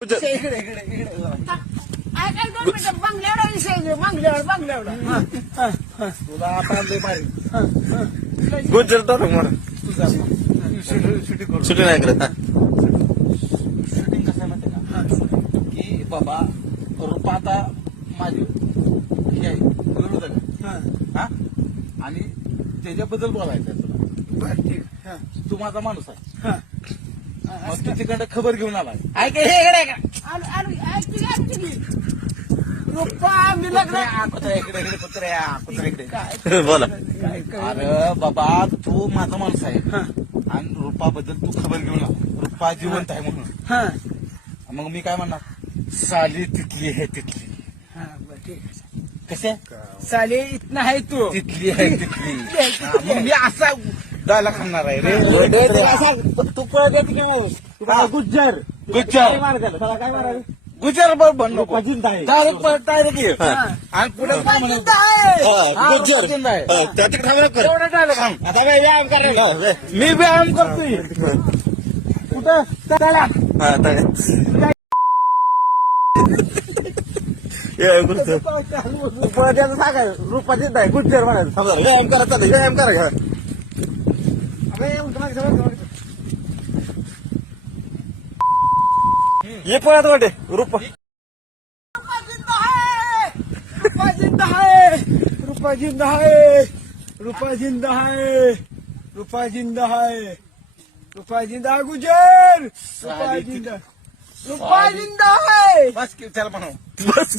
इकडे इकडे इकडे ऐकायला 2 मिनिटं बंगल्यावर विषय बंगल्यावर तुला आता लय भारी गुजर तर मला तुझा शूटिंग करू सुटी नाही करत शूटिंग कसं आहे माहिती का की बाबा रुपा आता माझी ही आहे विरोध आहे हा आणि त्याच्याबद्दल बोलायचं आहे तुला बरं ठीक तू माझा माणूस आहे मग तू तिकडे खबर घेऊन आला ऐक हे इकडे का आलो ऍक्च्युली रुपा मी लग्न कुत्र्या इकडे कुत्र्या इकडे बोला अरे बाबा तू माझा माणूस आहे आणि रुपाबद्दल तू खबर घेऊन आला रुपा जिवंत आहे म्हणून हा मग मी काय म्हणणार साली तिथली आहे तिथली हा बरं ठीक आहे कसे साले इतना है तू तिथली आहे तिथली मग मी असा डायला खाणार आहे रे तू पळत येते की मग हा. गुज्जर गुज्जर मार त्याला त्याला काय मारावे गुजर बरोबर बनलो जिंदा आहे डायरेक्ट डायरेक्ट आणि पुढे काय म्हणत गुजर जिंदा आहे त्या तिकडे थांबा कर एवढा डायलॉग सांग आता काय व्यायाम करायला मी व्यायाम करतोय कुठं चला हा ताडे त्याचं सांगा रुपा जिंदा आहे गुज्जर म्हणायचं व्यायाम करा चालू व्यायाम करा घरा ये पळत वाटे रुपा रुपा जिंदा है रुपा जिंदा है रुपा जिंदा है रुपा जिंदा है रुपा जिंदा है गुजर रुपा जिंदा है बस की त्याला म्हणू बस